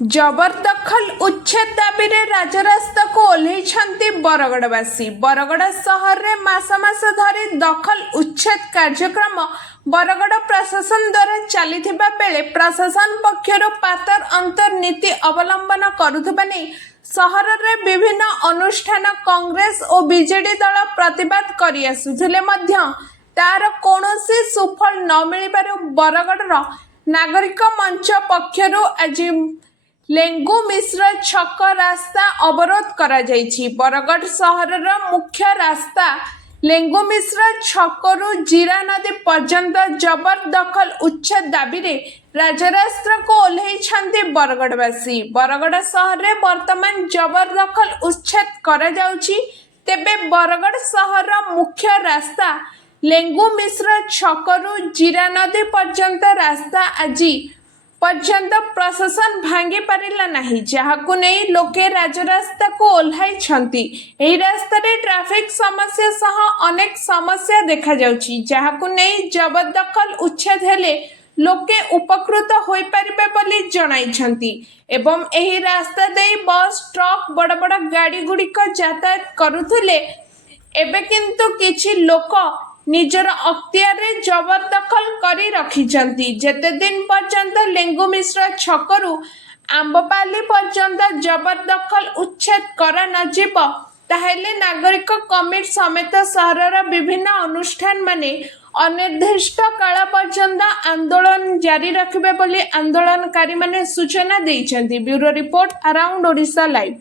जबरदखल उच्छेद दाबी रे राजरास्ता को ओह्लैछन्ति बरगड़वासी। बरगड़ सहर में मास मास धरी दखल उच्छेद कार्यक्रम बरगड़ प्रशासन द्वारा चलिथिबा बेले प्रशासन पक्षर पातर अंतर नीति अवलंबन करुथिबा नै सहर में विभिन्न अनुष्ठान कांग्रेस और बीजेडी दल प्रतिवाद करि आसुथिले मध्य तार कौनसी सुफल न मिलिबारु बरगड़र नागरिक मंच पक्षर आज लेंगु मिश्र छक रास्ता अवरोध करा जायछि। बरगड़ सहरर मुख्य रास्ता लेंगु मिश्र छकरु जीरा नदी पर्यंत जबरदखल उच्छेद दाबी रे राजरास्ता को ओह्लैछन्ति बरगड़वासी। बरगड़ सहर में वर्तमान जबरदखल उच्छेद करा जाउछि। तेबे बरगड़ सहर मुख्य रास्ता लेंगु मिश्र छकरु जीरा नदी पर्यंत रास्ता आज पर्यंत प्रशासन भांगी पारिला नाही, जहाकु नहीं लोके राजरास्ता को ओह्लैछन्ति। एही रास्ता रे ट्रैफिक समस्या सह अनेक समस्या देखा जाउछि, जहाकु नहीं जबरदखल उच्छेद हेले लोके उपकृत होई परिबे बोली जणाइछन्ति। एवं एही रास्ता देई बस ट्रक बड़ बड़ गाड़ी गुड़िक यातायात करुथिले। एबे किंतु किछि लोक निजर अख्तियार जबरदखल करी रखिछन्ति। जेते दिन पर्यंत लेंगु मिश्र छकरु आंबपाली पर्यंत जबरदखल उच्छेद करा न जिब ताहेले नागरिक कमिटी समेत सहरर विभिन्न अनुष्ठान माने अनिर्दिष्ट काल पर्यंत आंदोलन जारी रखिबे बोली आंदोलनकारी माने सूचना दैछन्ति। Bureau report around Odisha live.